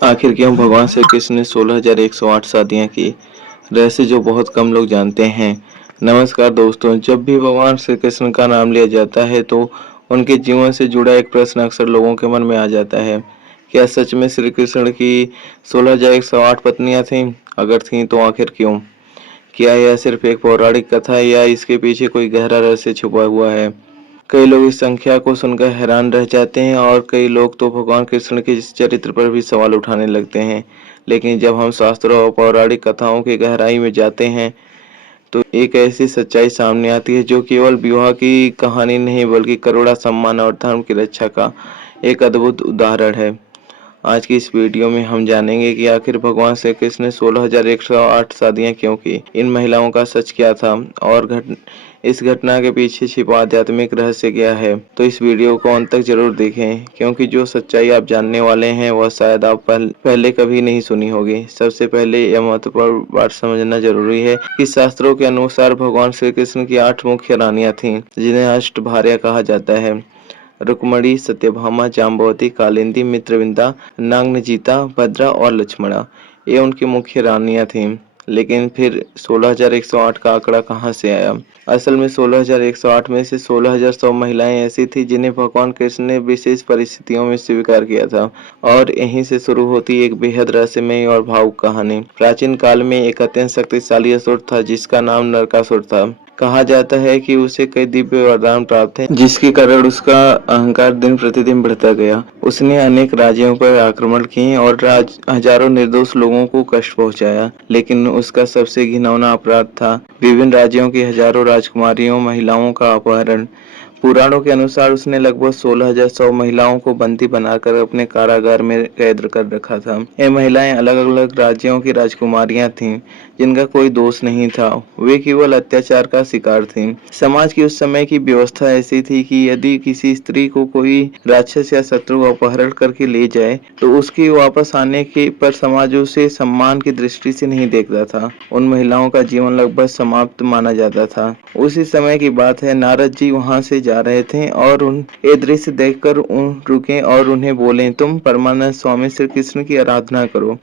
आखिर क्यों भगवान श्री कृष्ण ने 16,108 शादियां की? रहस्य जो बहुत कम लोग जानते हैं। नमस्कार दोस्तों, जब भी भगवान श्री कृष्ण का नाम लिया जाता है तो उनके जीवन से जुड़ा एक प्रश्न अक्सर लोगों के मन में आ जाता है। क्या सच में श्री कृष्ण की 16,108 पत्नियां थीं? अगर थीं तो आखिर क्यों? क्या यह सिर्फ एक पौराणिक कथा है या इसके पीछे कोई गहरा रहस्य छुपा हुआ है? कई लोग इस संख्या को सुनकर हैरान रह जाते हैं और कई लोग तो भगवान कृष्ण के इस चरित्र पर भी सवाल उठाने लगते हैं। लेकिन जब हम शास्त्रों और पौराणिक कथाओं की गहराई में जाते हैं तो एक ऐसी सच्चाई सामने आती है जो केवल विवाह की कहानी नहीं बल्कि करुणा, सम्मान और धर्म की रक्षा का एक अद्भुत उदाहरण है। आज की इस वीडियो में हम जानेंगे कि आखिर भगवान श्री कृष्ण ने 16,108 शादियां क्यों की, इन महिलाओं का सच क्या था और इस घटना के पीछे छिपा आध्यात्मिक रहस्य क्या है। तो इस वीडियो को अंत तक जरूर देखें, क्योंकि जो सच्चाई आप जानने वाले हैं वह शायद आप पहले कभी नहीं सुनी होगी। सबसे पहले यह महत्वपूर्ण बात समझना जरूरी है कि शास्त्रों के अनुसार भगवान श्री कृष्ण की 8 मुख्य रानियां थीं, जिन्हें अष्टभार्या कहा जाता है। रुक्मणी, सत्यभामा, जाम्बवती, कालिंदी, मित्रविंदा, नागनजीता, भद्रा और लक्ष्मणा ये उनकी मुख्य रानियां थीं। लेकिन फिर 16,108 का आंकड़ा कहाँ से आया? असल में 16,108 में से 16,100 महिलाएं ऐसी थीं जिन्हें भगवान कृष्ण ने विशेष परिस्थितियों में स्वीकार किया था, और यहीं से शुरू होती एक बेहद रहस्यमय और भावुक कहानी। प्राचीन काल में एक अत्यंत शक्तिशाली असुर था जिसका नाम नरकासुर था। कहा जाता है कि उसे कई दिव्य वरदान प्राप्त थे, जिसके कारण उसका अहंकार दिन प्रतिदिन बढ़ता गया। उसने अनेक राज्यों पर आक्रमण किए और हजारों निर्दोष लोगों को कष्ट पहुंचाया। लेकिन उसका सबसे घिनौना अपराध था विभिन्न राज्यों की हजारों राजकुमारियों महिलाओं का अपहरण। पुराणों के अनुसार उसने लगभग 16,100 महिलाओं को बंदी बनाकर अपने कारागार में कैद कर रखा था। ये महिलाएं अलग अलग राज्यों की राजकुमारियां थीं, जिनका कोई दोष नहीं था। वे केवल अत्याचार का शिकार थीं। समाज की उस समय की व्यवस्था ऐसी थी कि यदि किसी स्त्री को कोई राक्षस या शत्रु अपहरण करके ले जाए तो उसके वापस आने के पर समाज उसे सम्मान की दृष्टि से नहीं देखता था। उन महिलाओं का जीवन लगभग समाप्त माना जाता था। उसी समय की बात है, नारद जी वहां से जा रहे थे और ये दृश्य देखकर रुके और उन्हें बोले, तुम परमानंद स्वामी श्री कृष्ण की आराधना करो,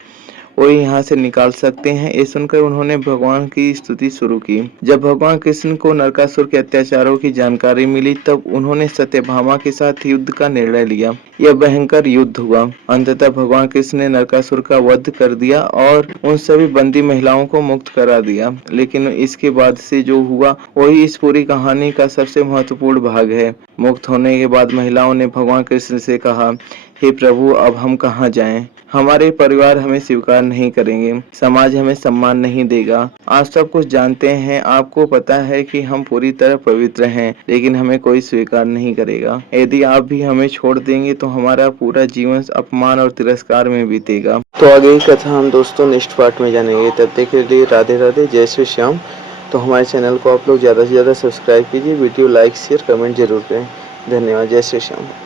वो यहाँ से निकाल सकते हैं। ये सुनकर उन्होंने भगवान की स्तुति शुरू की। जब भगवान कृष्ण को नरकासुर के अत्याचारों की जानकारी मिली तब उन्होंने सत्यभामा के साथ युद्ध का निर्णय लिया। यह भयंकर युद्ध हुआ। अंततः भगवान कृष्ण ने नरकासुर का वध कर दिया और उन सभी बंदी महिलाओं को मुक्त करा दिया। लेकिन इसके बाद से जो हुआ वही इस पूरी कहानी का सबसे महत्वपूर्ण भाग है। मुक्त होने के बाद महिलाओं ने भगवान कृष्ण से कहा, हे प्रभु, अब हम कहाँ जाएं? हमारे परिवार हमें स्वीकार नहीं करेंगे, समाज हमें सम्मान नहीं देगा। आप सब कुछ जानते हैं, आपको पता है कि हम पूरी तरह पवित्र हैं, लेकिन हमें कोई स्वीकार नहीं करेगा। यदि आप भी हमें छोड़ देंगे तो हमारा पूरा जीवन अपमान और तिरस्कार में बीतेगा। तो आगे की कथा हम दोस्तों नेक्स्ट पार्ट में जानेंगे। तब तक के लिए राधे राधे, जय श्री श्याम। तो हमारे चैनल को आप लोग ज़्यादा से ज़्यादा सब्सक्राइब कीजिए, वीडियो लाइक शेयर कमेंट जरूर करें। धन्यवाद। जय श्री श्याम।